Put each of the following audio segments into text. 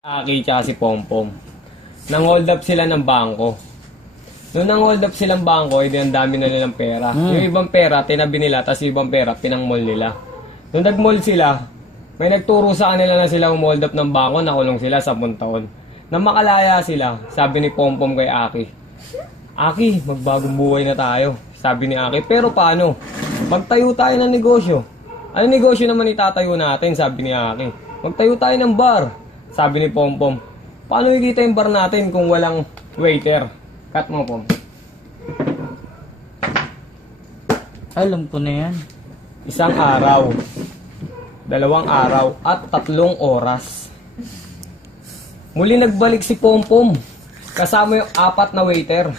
Aki tsaka si Pompom. Nang-hold up sila ng bangko. Noong nang-hold up silang bangko, edi ang dami na nilang pera. Yung ibang pera, tinabi nila, tapos yung ibang pera, pinang-mall nila. Noong nag-mall sila, may nagturo sa kanila na sila hold up ng bangko, nakulong sila 10 taon. Nang makalaya sila, sabi ni Pompom kay Aki, Aki, magbagong buhay na tayo. Sabi ni Aki, pero paano? Magtayo tayo ng negosyo. Ano negosyo naman itatayo natin? Sabi ni Aki. Magtayo tayo ng bar. Sabi ni Pompom, paano ikita yung bar natin kung walang waiter? Cut mo, Pom. Alam ko na yan. 1 araw, 2 araw, at 3 oras. Muli nagbalik si Pompom. Kasama yung 4 na waiter.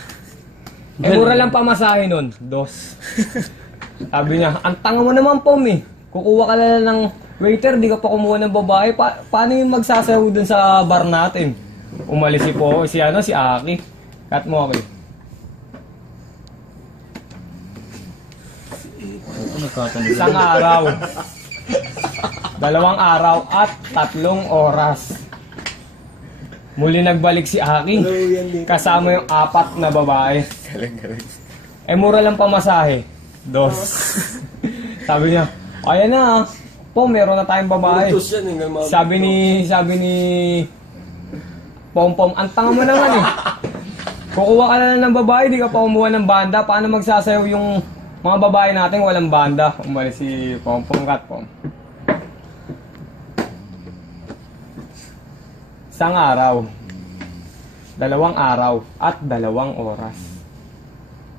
Mura lang pamasahe nun. 2. Sabi niya, ang tanga mo naman, Pom eh. Kukuha ka lang ng waiter, di ka pa kumuha ng babae. Paano yung magsasayaw dun sa bar natin? Umalis si Aki. Cut mo, Aki. Isang araw, 2 araw, at 3 oras. Muli nagbalik si Aki. Kasama yung 4 na babae. Mura lang pamasahe. 2. Sabi niya, ayan na, po, meron na tayong babae. Sabi ni Pompom, ang tanga mo naman eh. Kukuha ka na lang ng babae, di ka pa kumuha ng banda. Paano magsasayaw yung mga babae natin walang banda? Umalis si Pompom. Cut, Pom. 1 araw, 2 araw, at 2 oras.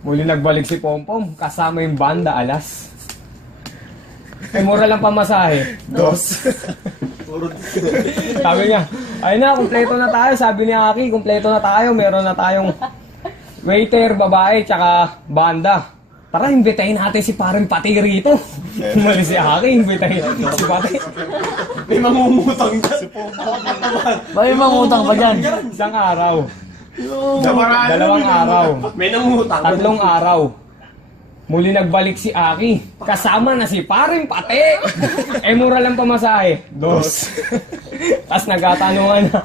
Muli nagbalik si Pompom, kasama yung banda, alas. Mura lang pamasahe. 2. Sabi niya, ayun na, kumpleto na tayo. Sabi ni Aki, kumpleto na tayo. Meron na tayong waiter, babae, tsaka banda. Tara, imbitahin natin si Parang Pati rito. Umalis si Aki, imbitahin natin si Pati. May mangungutang dyan. Si Pompom. May mangutang pa dyan. 1 araw, 2 araw, May nangungutang. 3 araw. Muli nagbalik si Aki. Kasama na si Paring Pati. Mura lang pamasahe. 2. Tapos nagkatanungan na.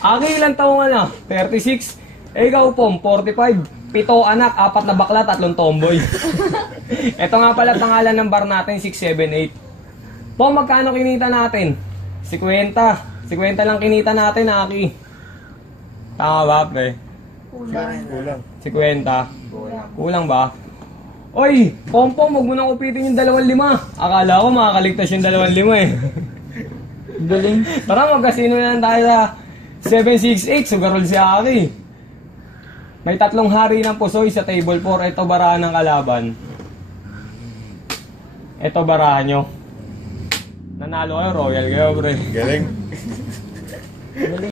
Aki, ilang taong ka na? 36. Ikaw, Pom, 45. 7 anak, 4 na bakla, 3 tomboy. Ito nga pala pangalan ng bar natin, 678. Pom, magkano kinita natin? 50. 50 lang kinita natin, Aki. Tama ba, pre? Kulang. 50. Kulang ba? Oy, Pompom, huwag mo nang upitin yung 2,500. Akala ko makakaligtas yung 2,500 eh. Galing. Tara, magkasino na lang tayo sa 768. Sugarol si Aki. May 3 hari ng pusoy sa table 4. Ito barahan ng kalaban. Ito barahan nyo. Nanalo kayo, royal kayo, pre. Galing.